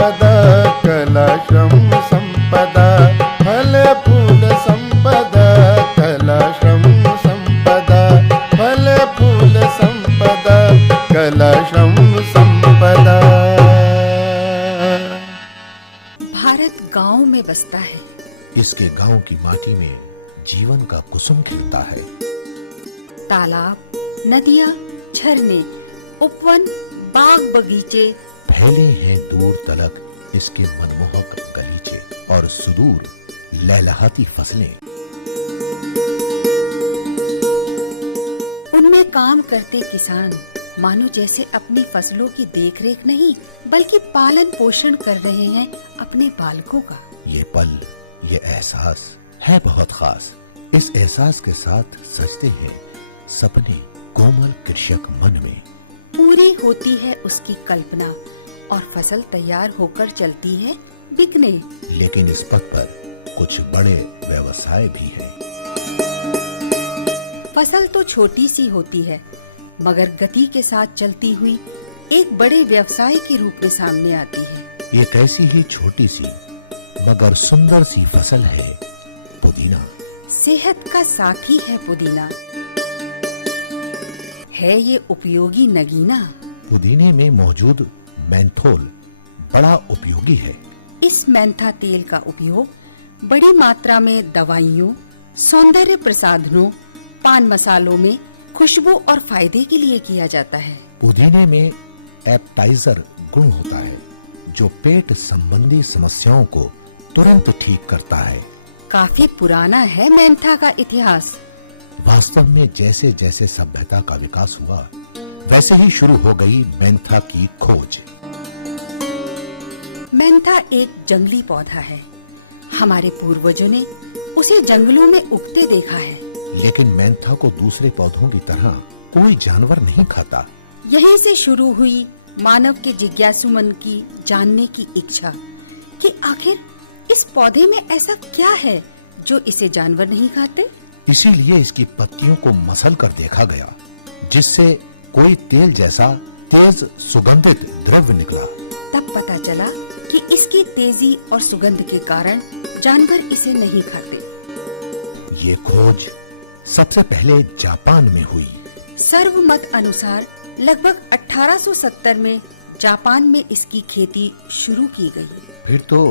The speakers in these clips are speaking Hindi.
संपदा कलाश्रम संपदा फल फूल संपदा कलाश्रम संपदा फल फूल संपदा कलाश्रम संपदा। भारत गांव में बसता है। इसके गांव की माटी में जीवन का कुसुम खिलता है। तालाब, नदियाँ, झरने, उपवन, बाग बगीचे फैले हैं दूर तलक इसके मनमोहक गलीचे और सुदूर लहलहाती फसलें। उनमें काम करते किसान मानो जैसे अपनी फसलों की देखरेख नहीं बल्कि पालन पोषण कर रहे हैं अपने बालकों का। ये पल, ये एहसास है बहुत खास। इस एहसास के साथ सजते हैं सपने कोमल कृषक मन में। पूरी होती है उसकी कल्पना और फसल तैयार होकर चलती है बिकने। लेकिन इस पथ पर कुछ बड़े व्यवसाय भी हैं। फसल तो छोटी सी होती है मगर गति के साथ चलती हुई एक बड़े व्यवसाय के रूप में सामने आती है। एक ऐसी ही छोटी सी मगर सुंदर सी फसल है पुदीना। सेहत का साथी है पुदीना, है ये उपयोगी नगीना। पुदीने में मौजूद मेंथोल बड़ा उपयोगी है। इस मेंथा तेल का उपयोग बड़ी मात्रा में दवाइयों, सौंदर्य प्रसाधनों, पान मसालों में खुशबू और फायदे के लिए किया जाता है। पुदीने में एपेटाइजर गुण होता है जो पेट संबंधी समस्याओं को तुरंत ठीक करता है। काफी पुराना है मेंथा का इतिहास। वास्तव में जैसे जैसे सभ्यता का विकास हुआ वैसे ही शुरू हो गई मेंथा की खोज। मेंथा एक जंगली पौधा है। हमारे पूर्वजों ने उसे जंगलों में उगते देखा है। लेकिन मेंथा को दूसरे पौधों की तरह कोई जानवर नहीं खाता। यहीं से शुरू हुई मानव के जिज्ञासु मन की जानने की इच्छा कि आखिर इस पौधे में ऐसा क्या है जो इसे जानवर नहीं खाते। इसीलिए इसकी पत्तियों को मसल कर देखा गया जिससे कोई तेल जैसा तेज सुगंधित द्रव्य निकला। तब पता चला कि इसकी तेजी और सुगंध के कारण जानवर इसे नहीं खाते। ये खोज सबसे पहले जापान में हुई। सर्वमत अनुसार लगभग 1870 में जापान में इसकी खेती शुरू की गई। फिर तो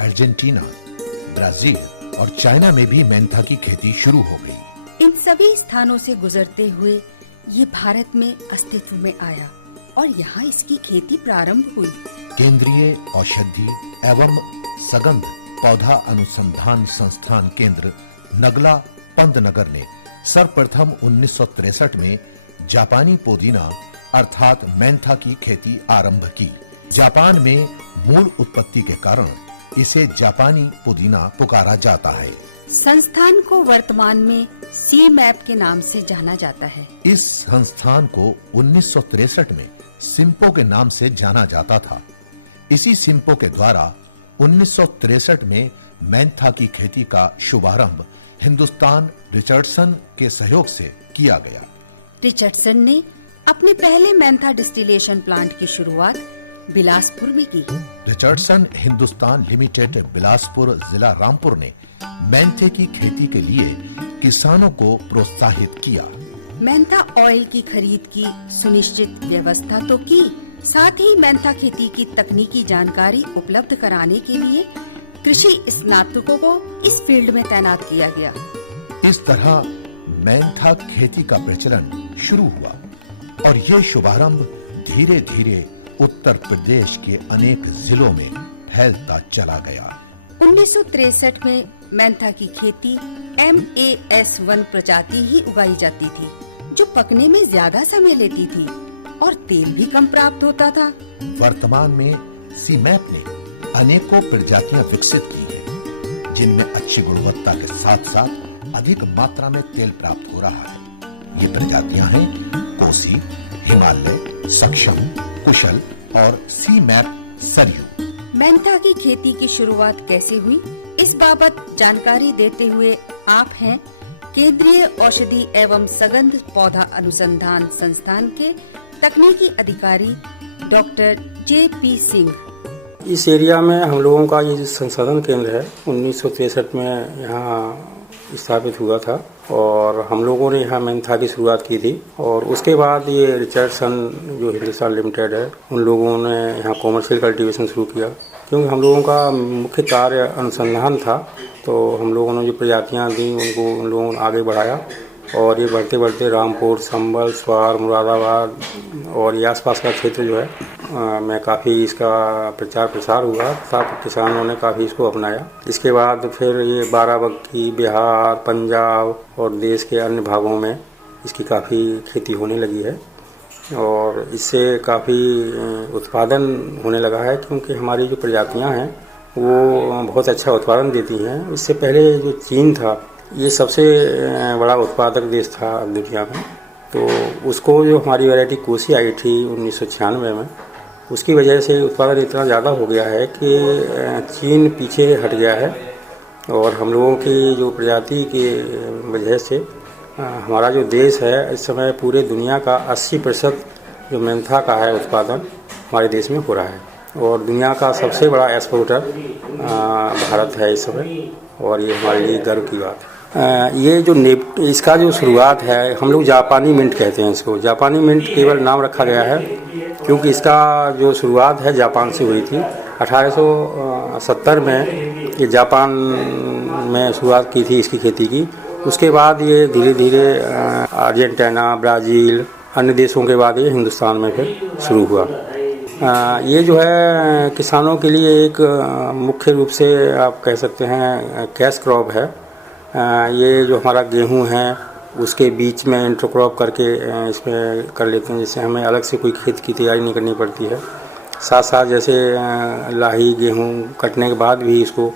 अर्जेंटीना, ब्राजील और चाइना में भी मेंथा की खेती शुरू हो गई। इन सभी स्थानों से गुजरते हुए ये भारत में अस्तित्व में आया और यहाँ इसकी खेती प्रारंभ हुई। केंद्रीय औषधि एवं सगंध पौधा अनुसंधान संस्थान केंद्र नगला पंतनगर ने सर्वप्रथम 1963 में जापानी पुदीना अर्थात मेंथा की खेती आरंभ की। जापान में मूल उत्पत्ति के कारण इसे जापानी पुदीना पुकारा जाता है। संस्थान को वर्तमान में सीमैप के नाम से जाना जाता है। इस संस्थान को 1963 में सिम्पो के नाम से जाना जाता था। इसी सिम्पो के द्वारा 1963 में मेंथा की खेती का शुभारंभ हिंदुस्तान रिचर्डसन के सहयोग से किया गया। रिचर्डसन ने अपने पहले मेंथा डिस्टिलेशन प्लांट की शुरुआत बिलासपुर में की। रिचर्डसन हिंदुस्तान लिमिटेड बिलासपुर जिला रामपुर ने मेंथे की खेती के लिए किसानों को प्रोत्साहित किया। मेंथा ऑयल की खरीद की सुनिश्चित व्यवस्था तो की, साथ ही मेंथा खेती की तकनीकी जानकारी उपलब्ध कराने के लिए कृषि स्नातकों को इस फील्ड में तैनात किया गया। इस तरह मेंथा खेती का प्रचलन शुरू हुआ और ये शुभारंभ धीरे धीरे उत्तर प्रदेश के अनेक जिलों में फैलता चला गया। 1963 में मेंथा की खेती MAS1 प्रजाति ही उगाई जाती थी जो पकने में ज्यादा समय लेती थी और तेल भी कम प्राप्त होता था। वर्तमान में सीमैप ने अनेकों प्रजातियां विकसित की हैं, जिनमें अच्छी गुणवत्ता के साथ साथ अधिक मात्रा में तेल प्राप्त हो रहा है। ये प्रजातियां हैं कोसी, हिमालय, सक्षम, कुशल और सीमैप सरयू। मेंथा की खेती की शुरुआत कैसे हुई, इस बाबत जानकारी देते हुए आप हैं केंद्रीय औषधि एवं सगंध पौधा अनुसंधान संस्थान के तकनीकी अधिकारी डॉक्टर JP सिंह। इस एरिया में हम लोगों का ये जो संसाधन केंद्र है 1963 में यहाँ स्थापित हुआ था और हम लोगों ने यहाँ मेंथा की शुरुआत की थी और उसके बाद ये रिचर्डसन जो हिंदुस्तान लिमिटेड है उन लोगों ने यहाँ कॉमर्शियल कल्टीवेशन शुरू किया, क्योंकि हम लोगों का मुख्य कार्य अनुसंधान था। तो हम लोगों ने जो प्रजातियाँ दी उनको उन लोगों ने आगे बढ़ाया और ये बढ़ते बढ़ते रामपुर, संभल, स्वार, मुरादाबाद और ये आसपास का क्षेत्र जो है में काफ़ी इसका प्रचार प्रसार हुआ, तब किसानों ने काफ़ी इसको अपनाया। इसके बाद फिर ये बाराबंकी, बिहार, पंजाब और देश के अन्य भागों में इसकी काफ़ी खेती होने लगी है और इससे काफ़ी उत्पादन होने लगा है, क्योंकि हमारी जो प्रजातियां हैं वो बहुत अच्छा उत्पादन देती हैं। इससे पहले जो चीन था ये सबसे बड़ा उत्पादक देश था दुनिया में, तो उसको जो हमारी वैरायटी कोसी आई थी 1996 में, उसकी वजह से उत्पादन इतना ज़्यादा हो गया है कि चीन पीछे हट गया है और हम लोगों की जो प्रजाति की वजह से हमारा जो देश है इस समय पूरे दुनिया का 80% जो मेंथा का है उत्पादन हमारे देश में हो रहा है और दुनिया का सबसे बड़ा एक्सपोर्टर भारत है इस समय और ये हमारे लिए गर्व की बात है। ये जो इसका जो शुरुआत है हम लोग जापानी मिंट कहते हैं इसको। जापानी मिंट केवल नाम रखा गया है क्योंकि इसका जो शुरुआत है जापान से हुई थी। 1870 में ये जापान में शुरुआत की थी इसकी खेती की। उसके बाद ये धीरे धीरे अर्जेंटीना, ब्राज़ील, अन्य देशों के बाद ये हिंदुस्तान में फिर शुरू हुआ। ये जो है किसानों के लिए एक मुख्य रूप से आप कह सकते हैं कैश क्रॉप है। ये जो हमारा गेहूं है उसके बीच में इंटरक्रॉप करके इसमें कर लेते हैं, जिससे हमें अलग से कोई खेत की तैयारी नहीं करनी पड़ती है। साथ साथ जैसे लाही गेहूं कटने के बाद भी इसको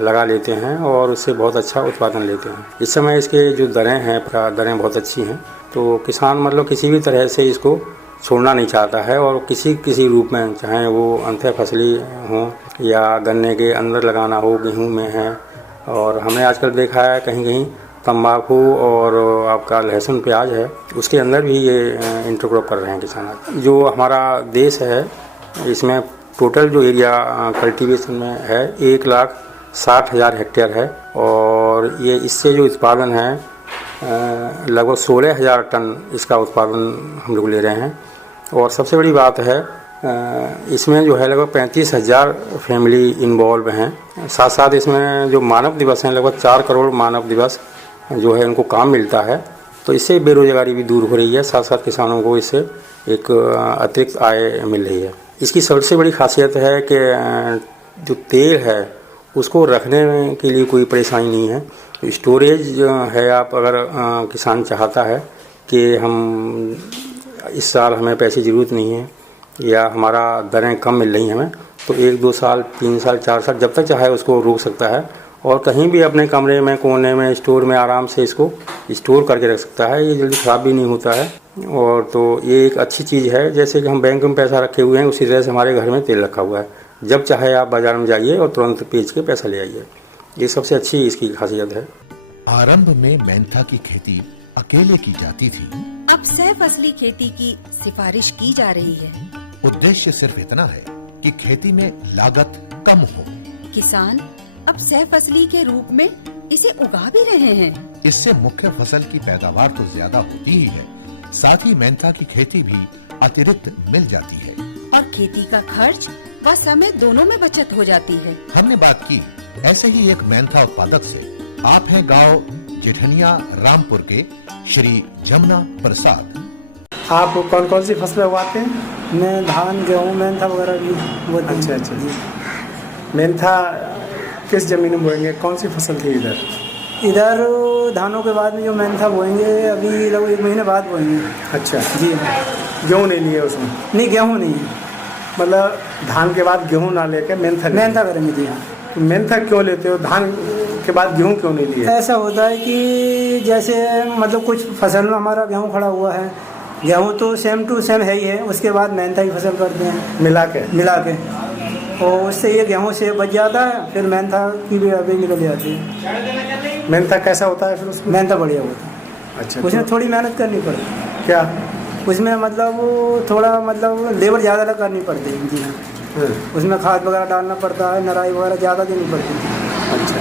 लगा लेते हैं और उससे बहुत अच्छा उत्पादन लेते हैं। इस समय इसके जो दरें बहुत अच्छी हैं, तो किसान मतलब किसी भी तरह से इसको छोड़ना नहीं चाहता है और किसी रूप में, चाहे वो अंतर फसली हो या गन्ने के अंदर लगाना हो, गेहूं में है। और हमने आजकल देखा है कहीं कहीं तंबाकू और आपका लहसुन प्याज है उसके अंदर भी ये इंटरक्रॉप कर रहे हैं किसान। जो हमारा देश है इसमें टोटल जो एरिया कल्टीवेशन में है 1,60,000 हेक्टेयर है और ये इससे जो उत्पादन है लगभग 16,000 टन इसका उत्पादन हम लोग ले रहे हैं। और सबसे बड़ी बात है इसमें जो है लगभग 35,000 फैमिली इन्वॉल्व हैं। साथ साथ इसमें जो मानव दिवस हैं लगभग 4 करोड़ मानव दिवस जो है इनको काम मिलता है, तो इससे बेरोजगारी भी दूर हो रही है। साथ साथ किसानों को इससे एक अतिरिक्त आय मिल रही है। इसकी सबसे बड़ी खासियत है कि जो तेल है उसको रखने के लिए कोई परेशानी नहीं है। स्टोरेज है, आप अगर किसान चाहता है कि हम इस साल हमें पैसे की ज़रूरत नहीं है या हमारा दरें कम मिल रही हैं हमें, तो 1-2 साल, 3 साल, 4 साल जब तक चाहे उसको रोक सकता है और कहीं भी अपने कमरे में, कोने में, स्टोर में आराम से इसको स्टोर करके रख सकता है। ये जल्दी ख़राब भी नहीं होता है और तो ये एक अच्छी चीज़ है। जैसे कि हम बैंक में पैसा रखे हुए हैं उसी तरह से हमारे घर में तेल रखा हुआ है, जब चाहे आप बाज़ार में जाइए और तुरंत बेच के पैसा ले आइए। ये सबसे अच्छी इसकी खासियत है। आरंभ में मेंथा की खेती अकेले की जाती थी, अब सह फसली खेती की सिफारिश की जा रही है। उद्देश्य सिर्फ इतना है कि खेती में लागत कम हो। किसान अब सह फसली के रूप में इसे उगा भी रहे हैं। इससे मुख्य फसल की पैदावार तो ज्यादा होती ही है, साथ ही मेंथा की खेती भी अतिरिक्त मिल जाती है और खेती का खर्च व समय दोनों में बचत हो जाती है। हमने बात की ऐसे ही एक मेंथा उत्पादक से। आप हैं गांव जेठनिया रामपुर के श्री जमुना प्रसाद। आप कौन कौन सी फसलें उगाते हैं? मैं धान, गेहूँ, मेंथा वगैरह भी बोते हैं। अच्छा जी। मेंथा किस ज़मीन में बोएंगे? कौन सी फसल थी इधर? इधर धानों के बाद में जो मेंथा बोएंगे अभी लगभग 1 महीने बाद बोएंगे। अच्छा जी। गेहूँ नहीं लिए उसमें? नहीं, गेहूँ नहीं है। मतलब धान के बाद गेहूँ ना लेके मेंथा करेंगे जी। हाँ। तो मेंथा क्यों लेते हो? धान के बाद गेहूँ क्यों नहीं लिए? ऐसा होता है कि जैसे मतलब कुछ फसल में हमारा गेहूँ खड़ा हुआ है, गेहूँ तो सेम टू सेम है ही है, उसके बाद मेंथा की फसल करते हैं मिला के और उससे ये गेहूँ से बच जाता है, फिर मेंथा की भी अभी निकल जाती है। मेंथा कैसा होता है फिर उसमें? मेंथा बढ़िया होता है। अच्छा। उसमें थोड़ी मेहनत करनी पड़ती है। क्या? उसमें मतलब थोड़ा लेबर ज़्यादा करनी पड़ती है। जी हाँ। उसमें खाद वगैरह डालना पड़ता है, नराई वगैरह ज़्यादा देनी पड़ती है। अच्छा,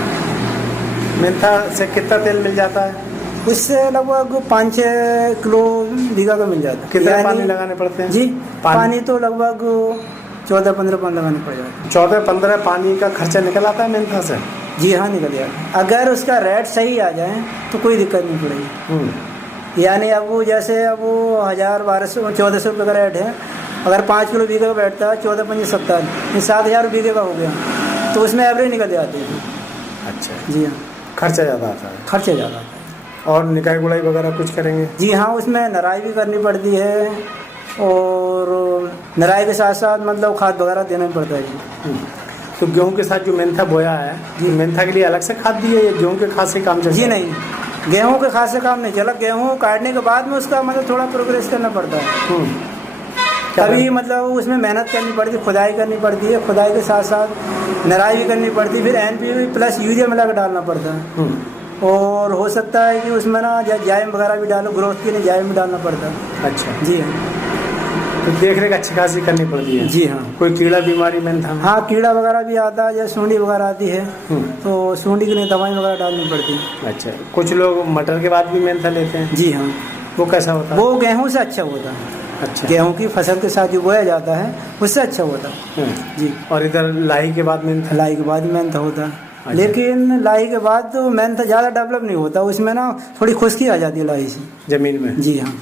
मेंथा से कितना तेल मिल जाता है? उससे लगभग 5-6 किलो बीघा का मिल जाता है। कितने यानी- पानी लगाने पड़ते हैं? जी, पानी तो लगभग 14-15 पानी लगाने पड़ जाते हैं। 14-15 पानी का खर्चा निकल आता है मेंथा से? जी हाँ, निकल जाएगा। अगर उसका रेट सही आ जाए तो कोई दिक्कत नहीं पड़ेगी। यानी अब वो जैसे अब वो 1000-1200-1400 रुपये का रेट है, अगर 5 किलो बीघे का बैठता है 14-5-70 7,000 बीघे का हो गया, तो उसमें एवरेज निकल जाती है। अच्छा जी हाँ, खर्चा ज़्यादा आता है। खर्चे ज़्यादा आता है। और निकाई गुड़ाई वगैरह कुछ करेंगे? जी हाँ, उसमें नराई भी करनी पड़ती है और नराई के साथ साथ मतलब खाद वगैरह देना पड़ता है जी। तो गेहूं के साथ जो मेंथा बोया है जी, मेंथा के लिए अलग से खाद दी है या गेहूं के खाद से काम चलता है? जी नहीं, गेहूं के खाद से काम नहीं चला। गेहूं काटने के बाद में उसका मतलब थोड़ा प्रोग्रेस करना पड़ता है। तभी मतलब उसमें मेहनत करनी पड़ती है, खुदाई करनी पड़ती है, खुदाई के साथ साथ नराई भी करनी पड़ती है, फिर NPK प्लस यूरिया मिला कर डालना पड़ता है। और हो सकता है कि उसमें ना जायम वगैरह भी डालो, ग्रोथ के लिए जायम भी डालना पड़ता है। अच्छा, जी हाँ। तो देख रेख अच्छी खासी करनी पड़ती है? जी हाँ। कोई कीड़ा बीमारी मेंथा में? हाँ, कीड़ा वगैरह भी आता है, जैसे सूंडी वगैरह आती है तो सूंडी के लिए दवाई वगैरह डालनी पड़ती है। अच्छा, कुछ लोग मटर के बाद भी मेंथा लेते हैं? जी हाँ। वो कैसा होता है? वो गेहूं से अच्छा होता है। अच्छा, गेहूं की फसल के साथ जो बोया जाता है उससे अच्छा होता है। जी। और इधर लाही के बाद मेंथा? लाई के बाद मेहनत होता है। अच्छा। लेकिन लाई के बाद तो मेहनत ज़्यादा डेवलप नहीं होता, उसमें ना थोड़ी खुश्की आ जाती है लाई से जमीन में? जी हाँ,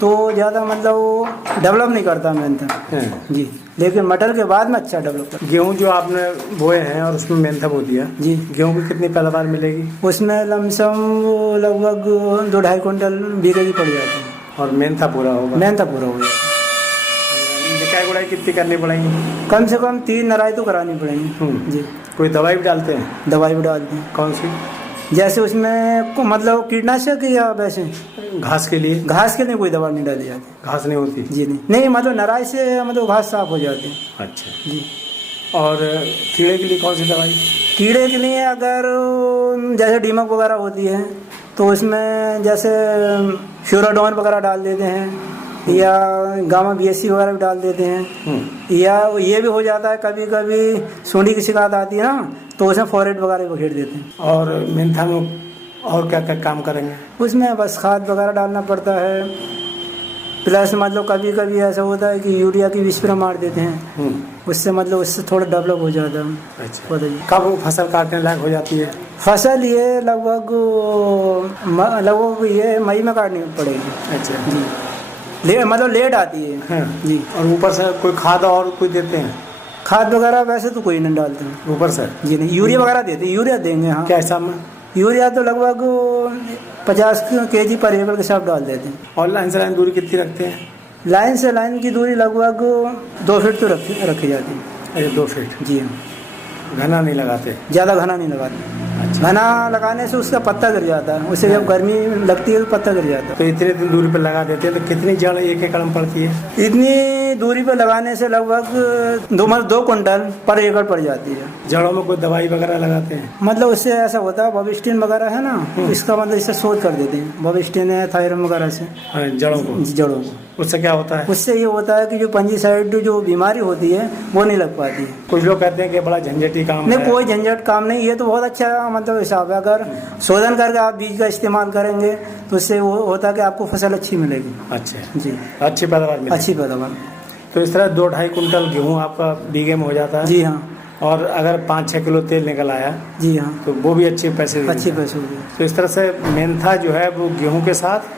तो ज़्यादा मतलब डेवलप नहीं करता मेहनत जी। लेकिन मटर के बाद में अच्छा डेवलप करता। गेहूं जो आपने बोए हैं और उसमें मेंथा बो दिया जी, गेहूं की कितनी पैदावार मिलेगी? उसमें लमसम लगभग 2-2.5 कुंटल बीघे की पड़ जाती है। और मेंथा पूरा होगा? मेहनत पूरा हो जाता निकाई गुड़ाई कितनी करनी पड़ेगी? है। कम से कम 3 नराई तो करानी पड़ेगी जी। कोई दवाई भी डालते हैं? दवाई भी डालते हैं। कौन सी? जैसे उसमें मतलब कीटनाशक या वैसे घास के लिए? घास के लिए कोई दवा नहीं डाली जाती। घास नहीं होती? जी नहीं, मतलब नराई से मतलब घास साफ हो जाती है। अच्छा जी। और कीड़े के लिए कौन सी दवाई? कीड़े के लिए अगर जैसे दीमक वगैरह होती है तो उसमें जैसे फ्यूराडोन वगैरह डाल देते हैं या गामा BSC वगैरह भी डाल देते हैं। या ये भी हो जाता है कभी कभी सूंडी की शिकायत आती है ना, तो उसमें फॉरेट वगैरह बखेर देते हैं। और मेंथा में और क्या क्या काम करेंगे? उसमें बस खाद वगैरह डालना पड़ता है, प्लस मतलब कभी कभी ऐसा होता है कि यूरिया की भी स्प्रे मार देते हैं, उससे मतलब उससे थोड़ा डेवलप हो जाता है। अच्छा, बताइए कब वो फसल काटने लायक हो जाती है? फसल ये लगभग ये मई में काटनी पड़ेगी। अच्छा जी, मतलब लेट आती है। हाँ। जी। और ऊपर से कोई खाद और कोई देते हैं? खाद वगैरह वैसे तो कोई नहीं डालते हैं। ऊपर से? जी नहीं, यूरिया वगैरह देते हैं। यूरिया देंगे हाँ। क्या हिसाब में? यूरिया तो लगभग 50 kg पर एकड़ के हिसाब डाल देते हैं। और लाइन से लाइन दूरी कितनी रखते हैं? लाइन से लाइन की दूरी लगभग 2 फीट तो रखी जाती है। अरे 2 फीट? जी हाँ। घना नहीं लगाते? ज़्यादा घना नहीं लगाते। अच्छा। घना लगाने से उसका पत्ता गिर जाता है, उससे जब गर्मी लगती है तो पत्ता गिर जाता तो इतने दिन दूरी पर लगा देते हैं तो कितनी जड़ एक एकड़ में पड़ती है? है। इतनी दूरी पर लगाने से लगभग 2 कुंटल पर एकड़ पड़ जाती है। जड़ों में कोई दवाई वगैरह लगाते हैं? मतलब उससे ऐसा होता है, बॉबिस्टिन वगैरह है ना, इसका मतलब इससे शोध कर देते हैं। बॉबिस्टिन है, थायरम वगैरह से जड़ों को? जड़ों को। उससे क्या होता है? उससे ये होता है कि जो पंजीसाइड जो बीमारी होती है वो नहीं लग पाती है। कुछ लोग कहते हैं कि बड़ा झंझटी काम नहीं, है। कोई झंझट काम नहीं, ये तो बहुत अच्छा मतलब हिसाब है। अगर शोधन करके आप बीज का इस्तेमाल करेंगे तो उससे वो होता है कि आपको फसल अच्छी मिलेगी। अच्छा जी, अच्छी पैदावार मिलेगी? अच्छी पैदावार। तो इस तरह 2-2.5 कुंटल गेहूँ आपका बीघे में हो जाता है? जी हाँ। और अगर 5-6 किलो तेल निकल आया जी हाँ, तो वो भी अच्छे पैसे अच्छे पैसे होंगे। तो इस तरह से मेंथा जो है वो गेहूं के साथ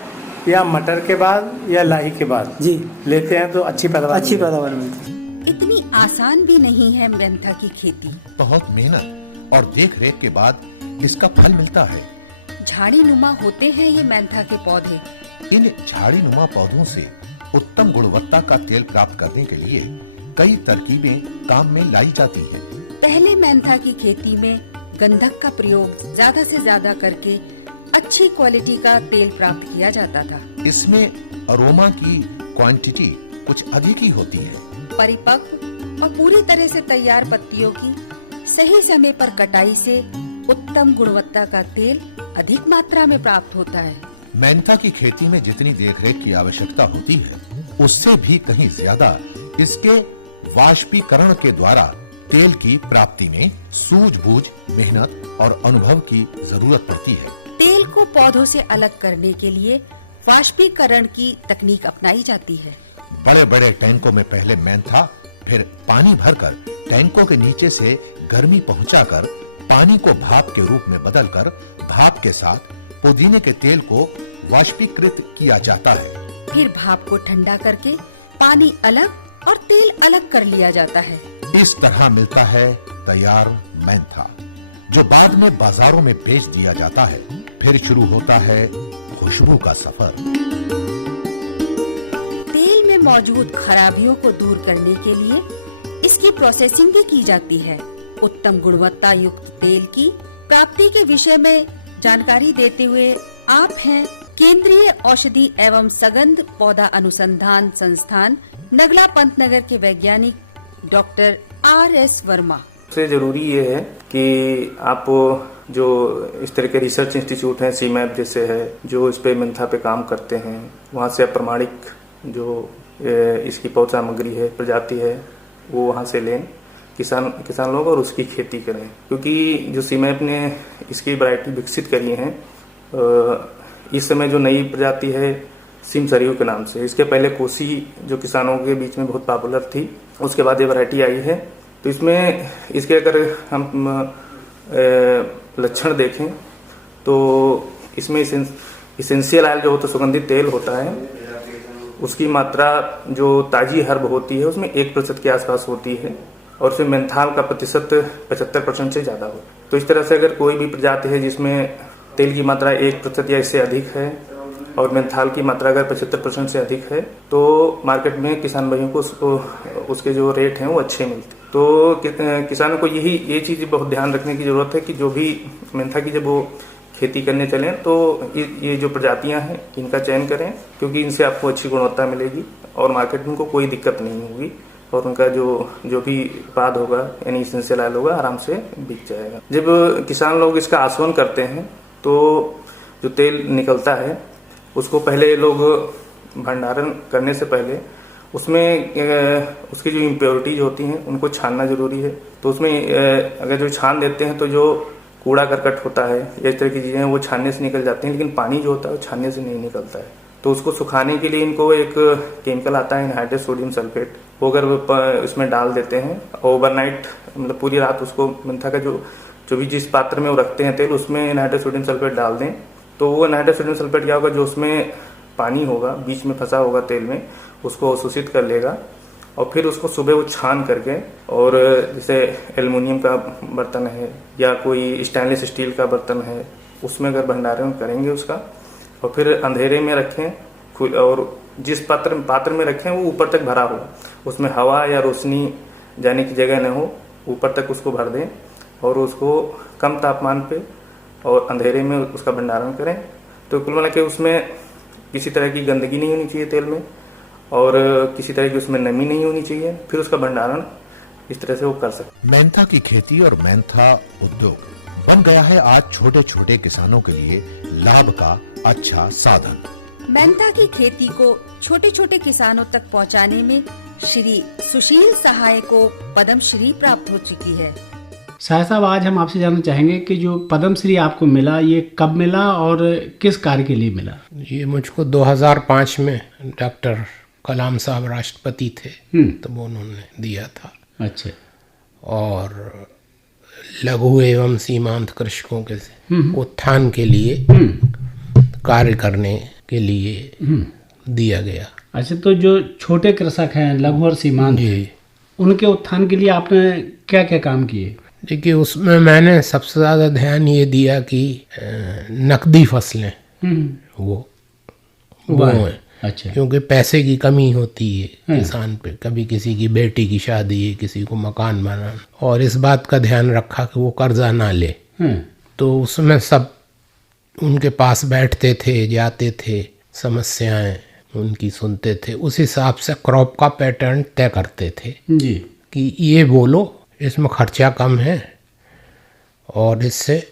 या मटर के बाद या लाही के बाद जी लेते हैं तो अच्छी पैदावार मिलती है। इतनी आसान भी नहीं है मेंथा की खेती। बहुत मेहनत और देख रेख के बाद इसका फल मिलता है। झाड़ी नुमा होते हैं ये मेंथा के पौधे। इन झाड़ी नुमा पौधों से उत्तम गुणवत्ता का तेल प्राप्त करने के लिए कई तरकीबें काम में लाई जाती हैं। पहले मेंथा की खेती में गंधक का प्रयोग ज्यादा से ज्यादा करके अच्छी क्वालिटी का तेल प्राप्त किया जाता था। इसमें अरोमा की क्वांटिटी कुछ अधिक ही होती है। परिपक्व और पूरी तरह से तैयार पत्तियों की सही समय पर कटाई से उत्तम गुणवत्ता का तेल अधिक मात्रा में प्राप्त होता है। मेंथा की खेती में जितनी देखरेख की आवश्यकता होती है उससे भी कहीं ज्यादा इसके वाष्पीकरण के द्वारा तेल की प्राप्ति में सूझबूझ, मेहनत और अनुभव की जरूरत पड़ती है। तेल को पौधों से अलग करने के लिए वाष्पीकरण की तकनीक अपनाई जाती है। बड़े बड़े टैंकों में पहले मेंथा, फिर पानी भरकर टैंकों के नीचे से गर्मी पहुंचाकर पानी को भाप के रूप में बदलकर भाप के साथ पुदीने के तेल को वाष्पीकृत किया जाता है। फिर भाप को ठंडा करके पानी अलग और तेल अलग कर लिया जाता है। इस तरह मिलता है तैयार मेंथा, जो बाद में बाजारों में बेच दिया जाता है। फिर शुरू होता है खुशबू का सफर। तेल में मौजूद खराबियों को दूर करने के लिए इसकी प्रोसेसिंग भी की जाती है। उत्तम गुणवत्ता युक्त तेल की प्राप्ति के विषय में जानकारी देते हुए आप हैं केंद्रीय औषधि एवं सगंध पौधा अनुसंधान संस्थान नगला पंतनगर के वैज्ञानिक डॉक्टर RS वर्मा। सबसे जरूरी ये है कि आप जो इस तरह के रिसर्च इंस्टीट्यूट हैं, CMAP जैसे है, जो इस पे मेंथा पे काम करते हैं, वहाँ से आप प्रमाणिक जो इसकी पौध सामग्री है, प्रजाति है, वो वहाँ से लें किसान लोग और उसकी खेती करें। क्योंकि जो CMAP ने इसकी वैरायटी विकसित करी है, इस समय जो नई प्रजाति है सिम सरयू के नाम से, इसके पहले कोसी जो किसानों के बीच में बहुत पॉपुलर थी, उसके बाद ये वैरायटी आई है। तो इसमें इसके अगर हम लक्षण देखें तो इसमें इसेंशियल ऑयल जो होता है, सुगंधित तेल होता है, उसकी मात्रा जो ताजी हर्ब होती है उसमें 1% के आसपास होती है और उसमें मेंथाल का प्रतिशत 75% से ज़्यादा हो। तो इस तरह से अगर कोई भी प्रजाति है जिसमें तेल की मात्रा 1% या इससे अधिक है और मेंथाल की मात्रा अगर 75% से अधिक है तो मार्केट में किसान भाइयों को उसके जो रेट हैं वो अच्छे मिलते हैं। तो किसानों को ये चीज़ बहुत ध्यान रखने की ज़रूरत है कि जो भी मेंथा की जब वो खेती करने चलें तो ये जो प्रजातियां हैं इनका चयन करें, क्योंकि इनसे आपको अच्छी गुणवत्ता मिलेगी और मार्केट में उनको कोई दिक्कत नहीं होगी और उनका जो भी उत्पाद होगा यानी इसेंशियल ऑयल होगा आराम से बिक जाएगा। जब किसान लोग इसका आसवन करते हैं तो जो तेल निकलता है उसको पहले लोग भंडारण करने से पहले उसमें उसकी जो इम्प्योरिटीज होती हैं उनको छानना जरूरी है। तो उसमें अगर जो छान देते हैं तो जो कूड़ा करकट होता है या इस तरह की चीज़ें वो छानने से निकल जाती हैं, लेकिन पानी जो होता है वो छानने से नहीं निकलता है। तो उसको सुखाने के लिए इनको एक केमिकल आता है एनहाइड्रेट सोडियम सल्फेट, वो अगर इसमें डाल देते हैं ओवरनाइट, मतलब पूरी रात उसको मेंथा का जो भी जिस पात्र में वो रखते हैं तेल उसमें एनहाइड्रेट सोडियम सल्फेट डाल दें, तो वो एनहाइड्रेट सोडियम सल्फेट क्या होगा, जो उसमें पानी होगा बीच में फंसा होगा तेल में, उसको अवशोषित कर लेगा और फिर उसको सुबह वो छान करके, और जैसे एल्युमिनियम का बर्तन है या कोई स्टेनलेस स्टील का बर्तन है उसमें अगर भंडारण करेंगे उसका, और फिर अंधेरे में रखें और जिस पात्र में रखें वो ऊपर तक भरा हो, उसमें हवा या रोशनी जाने की जगह न हो, ऊपर तक उसको भर दें और उसको कम तापमान पे और अंधेरे में उसका भंडारण करें। तो कुल मिला के उसमें किसी तरह की गंदगी नहीं होनी चाहिए तेल में और किसी तरह की उसमें नमी नहीं होनी चाहिए, फिर उसका भंडारण इस तरह से वो कर सकते। मेंथा की खेती और मेंथा उद्योग बन गया है आज छोटे छोटे किसानों के लिए लाभ का अच्छा साधन। मेंथा की खेती को छोटे छोटे किसानों तक पहुंचाने में श्री सुशील सहाय को पद्मश्री प्राप्त हो चुकी है। साहब साहब, आज हम आपसे जानना चाहेंगे कि जो पद्मश्री आपको मिला ये कब मिला और किस कार्य के लिए मिला? ये मुझको 2005 में डॉक्टर कलाम साहब राष्ट्रपति थे तब उन्होंने दिया था। अच्छा। और लघु एवं सीमांत कृषकों के उत्थान के लिए कार्य करने के लिए दिया गया। अच्छा, तो जो छोटे कृषक हैं लघु और सीमांत, उनके उत्थान के लिए आपने क्या क्या काम किए? देखिए, उसमें मैंने सबसे ज़्यादा ध्यान ये दिया कि नकदी फसलें वो हैं। अच्छा। क्योंकि पैसे की कमी होती है किसान पे, कभी किसी की बेटी की शादी है, किसी को मकान बनाना, और इस बात का ध्यान रखा कि वो कर्जा ना ले। तो उसमें सब उनके पास बैठते थे, जाते थे, समस्याएं उनकी सुनते थे, उस हिसाब से क्रॉप का पैटर्न तय करते थे जी कि ये बोलो इसमें खर्चा कम है और इससे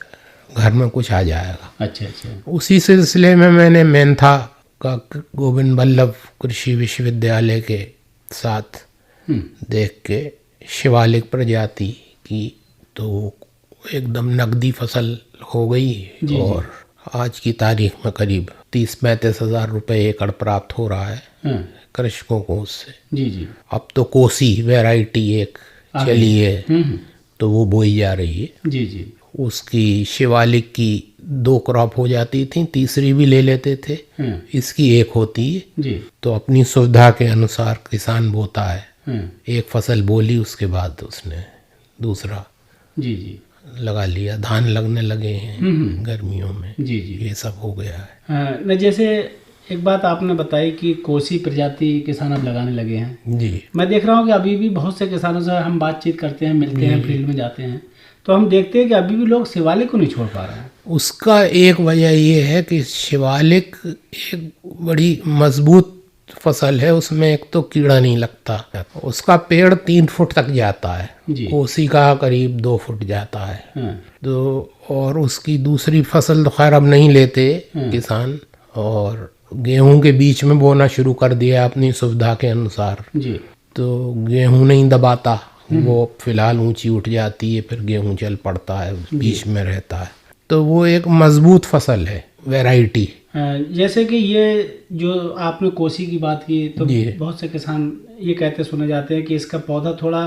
घर में कुछ आ जाएगा। अच्छा अच्छा। उसी सिलसिले में मैंने मेंथा का गोविंद बल्लभ कृषि विश्वविद्यालय के साथ देख के शिवालिक प्रजाति की, तो एकदम नकदी फसल हो गई और आज की तारीख में करीब 30-35 हज़ार रुपये एकड़ प्राप्त हो रहा है कृषकों को उससे। जी जी। अब तो कोसी वैरायटी एक चली है, तो वो बोई जा रही है। जी जी। उसकी शिवालिक की 2 क्रॉप हो जाती थी, तीसरी भी ले लेते थे, इसकी 1 होती है। जी। तो अपनी सुविधा के अनुसार किसान बोता है, एक फसल बोली उसके बाद उसने दूसरा जी जी लगा लिया। धान लगने लगे हैं गर्मियों में। जी जी। ये सब हो गया है। न जैसे एक बात आपने बताई कि कोसी प्रजाति किसान अब लगाने लगे हैं। जी। मैं देख रहा हूँ कि अभी भी बहुत से किसानों से हम बातचीत करते हैं, मिलते हैं, फील्ड में जाते हैं, तो हम देखते हैं कि अभी भी लोग शिवालिक को नहीं छोड़ पा रहे हैं। उसका एक वजह ये है कि शिवालिक एक बड़ी मजबूत फसल है, उसमें एक तो कीड़ा नहीं लगता, उसका पेड़ 3 फुट तक जाता है, कोसी का करीब 2 फुट जाता है। तो और उसकी दूसरी फसल तो खैर अब नहीं लेते किसान, और गेहूं के बीच में बोना शुरू कर दिया अपनी सुविधा के अनुसार। जी। तो गेहूं नहीं दबाता, वो फिलहाल ऊंची उठ जाती है, फिर गेहूं चल पड़ता है, बीच में रहता है। तो वो एक मजबूत फसल है, वैरायटी। जैसे कि ये जो आपने कोसी की बात की, तो बहुत से किसान ये कहते सुने जाते हैं कि इसका पौधा थोड़ा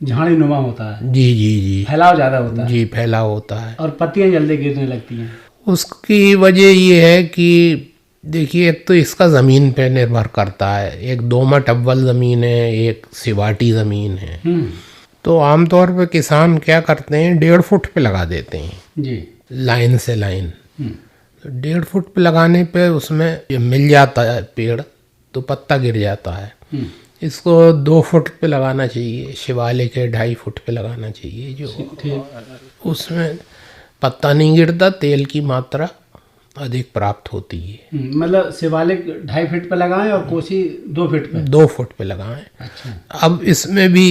झाड़ी नुमा होता है। जी जी जी। फैलाव ज़्यादा होता है। जी, फैलाव होता है और पत्तियां जल्दी गिरने लगती हैं। उसकी वजह ये है कि देखिए, एक तो इसका ज़मीन पे निर्भर करता है, एक दोमट अव्वल ज़मीन है, एक सिवाटी ज़मीन है। तो आमतौर पे किसान क्या करते हैं, 1.5 फुट पे लगा देते हैं जी, लाइन से लाइन। 1.5 फुट पे लगाने पे उसमें जब मिल जाता है पेड़ तो पत्ता गिर जाता है। इसको 2 फुट पे लगाना चाहिए, शिवालिक के 2.5 फुट पे लगाना चाहिए, जो उसमें पत्ता नहीं गिरता, तेल की मात्रा अधिक प्राप्त होती है। मतलब शिवालिक 2.5 फीट पे लगाएं और कोसी 2 फीट पे। 2 फुट पे लगाएं। अच्छा। अब इसमें भी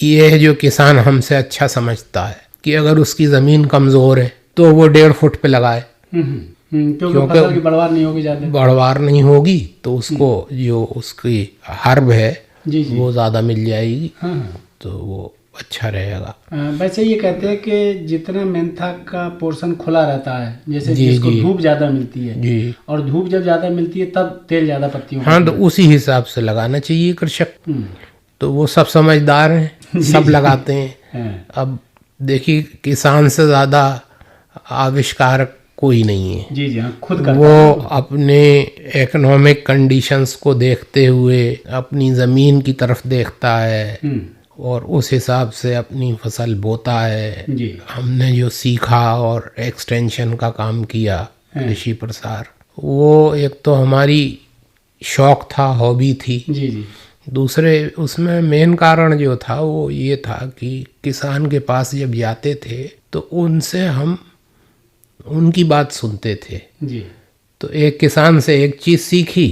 ये है, जो किसान हमसे अच्छा समझता है कि अगर उसकी ज़मीन कमज़ोर है तो वो 1.5 फुट पे लगाए, क्योंकि फसल की बढ़वार नहीं होगी, ज़्यादा बढ़वार नहीं होगी, तो उसको जो उसकी हर्ब है वो ज़्यादा मिल जाएगी। तो वो अच्छा रहेगा। वैसे ये कहते हैं कि जितना मेंथा का पोर्शन खुला रहता है, जैसे जिसको धूप ज़्यादा मिलती है जी, और धूप जब ज़्यादा मिलती है तब तेल ज़्यादा पत्तियों। हाँ, तो उसी हिसाब से लगाना चाहिए कृषक। तो वो सब समझदार हैं, सब लगाते हैं। अब देखिए, किसान से ज़्यादा आविष्कारक कोई नहीं है। जी जी हाँ, खुद करता वो है। अपने इकोनॉमिक कंडीशंस को देखते हुए अपनी ज़मीन की तरफ देखता है और उस हिसाब से अपनी फसल बोता है। जी। हमने जो सीखा और एक्सटेंशन का काम किया, कृषि प्रसार, वो एक तो हमारी शौक था, हॉबी थी। जी जी। दूसरे उसमें मेन कारण जो था वो ये था कि किसान के पास जब जाते थे तो उनसे हम उनकी बात सुनते थे। जी। तो एक किसान से एक चीज़ सीखी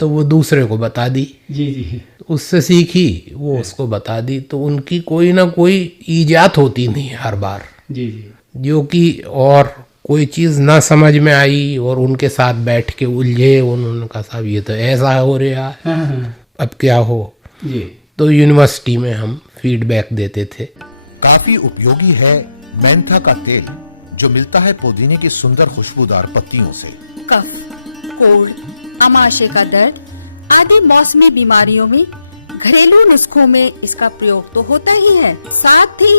तो वो दूसरे को बता दी। जी जी। उससे सीखी, वो उसको बता दी। तो उनकी कोई ना कोई ईजाद होती नहीं हर बार। जी जी। जो कि और कोई चीज़ ना समझ में आई और उनके साथ बैठ के उलझे, उन्होंने कहा साहब ये तो ऐसा हो रहा है, अब क्या हो। जी। तो यूनिवर्सिटी में हम फीडबैक देते थे। काफी उपयोगी है मेंथा का तेल, जो मिलता है पुदीने की सुंदर खुशबूदार पत्तियों से। कफ, कोल्ड, आमाशय का दर्द आदि मौसमी बीमारियों में घरेलू नुस्खों में इसका प्रयोग तो होता ही है, साथ ही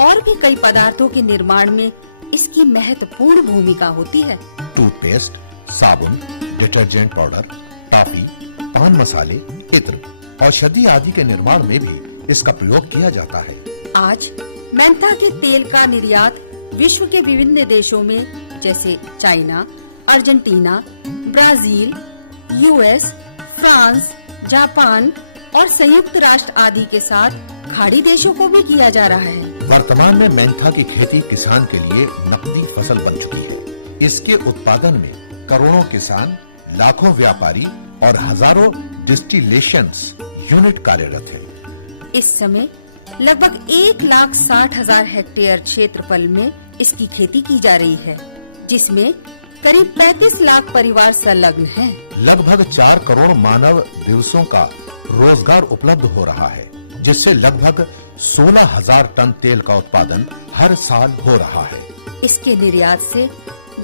और भी कई पदार्थों के निर्माण में इसकी महत्वपूर्ण भूमिका होती है। टूथपेस्ट, साबुन, डिटर्जेंट पाउडर, टॉफी, पान मसाले, इत्र, औषधि आदि के निर्माण में भी इसका प्रयोग किया जाता है। आज मेंथा के तेल का निर्यात विश्व के विभिन्न देशों में जैसे China, Argentina, Brazil, US, France, Japan और संयुक्त राष्ट्र आदि के साथ खाड़ी देशों को भी किया जा रहा है। वर्तमान में मेंथा की खेती किसान के लिए नकदी फसल बन चुकी है। इसके उत्पादन में करोड़ों किसान, लाखों व्यापारी और हजारों डिस्टिलेशंस यूनिट कार्यरत हैं। इस समय लगभग 1,60,000 हेक्टेयर क्षेत्रफल में इसकी खेती की जा रही है, जिसमें करीब 35 लाख परिवार संलग्न हैं। लगभग 4 करोड़ मानव दिवसों का रोजगार उपलब्ध हो रहा है। जिससे लगभग 16,000 टन तेल का उत्पादन हर साल हो रहा है। इसके निर्यात से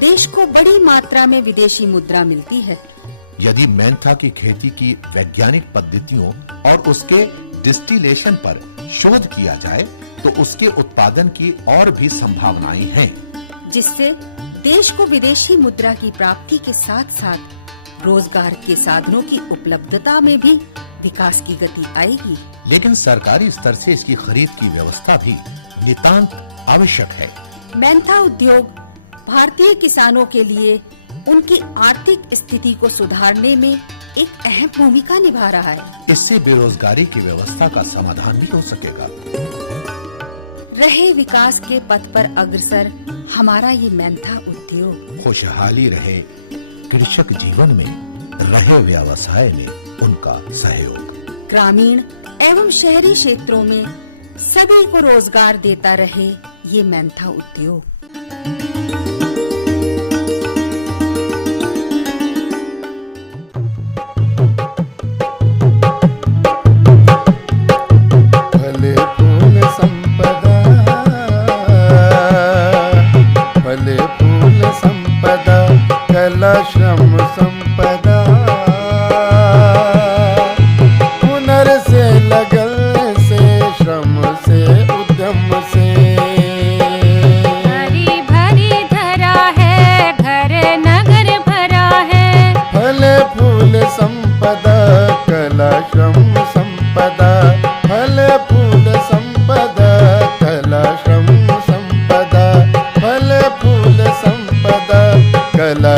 देश को बड़ी मात्रा में विदेशी मुद्रा मिलती है। यदि मेंथा की खेती की वैज्ञानिक पद्धतियों और उसके डिस्टिलेशन पर शोध किया जाए तो उसके उत्पादन की और भी संभावनाएं हैं, जिससे देश को विदेशी मुद्रा की प्राप्ति के साथ साथ रोजगार के साधनों की उपलब्धता में भी विकास की गति आएगी। लेकिन सरकारी स्तर से इसकी खरीद की व्यवस्था भी नितांत आवश्यक है। मेंथा उद्योग भारतीय किसानों के लिए उनकी आर्थिक स्थिति को सुधारने में एक अहम भूमिका निभा रहा है। इससे बेरोजगारी की व्यवस्था का समाधान भी हो सकेगा। रहे विकास के पथ पर अग्रसर हमारा ये मेंथा उद्योग। खुशहाली रहे कृषक जीवन में, रहे व्यवसाय में उनका सहयोग। ग्रामीण एवं शहरी क्षेत्रों में सभी को रोजगार देता रहे ये मेंथा उद्योग। फले फूल संपदा, फले फूल संपदा, कला श्रम संपदा, हुनर से लगन से श्रम से उद्यम से हरी भरी धरा है, घर नगर भरा है। फले फूल संपदा, कला श्रम संपदा, फले फूल संपदा, कला श्रम संपदा, फले फूल संपदा, कला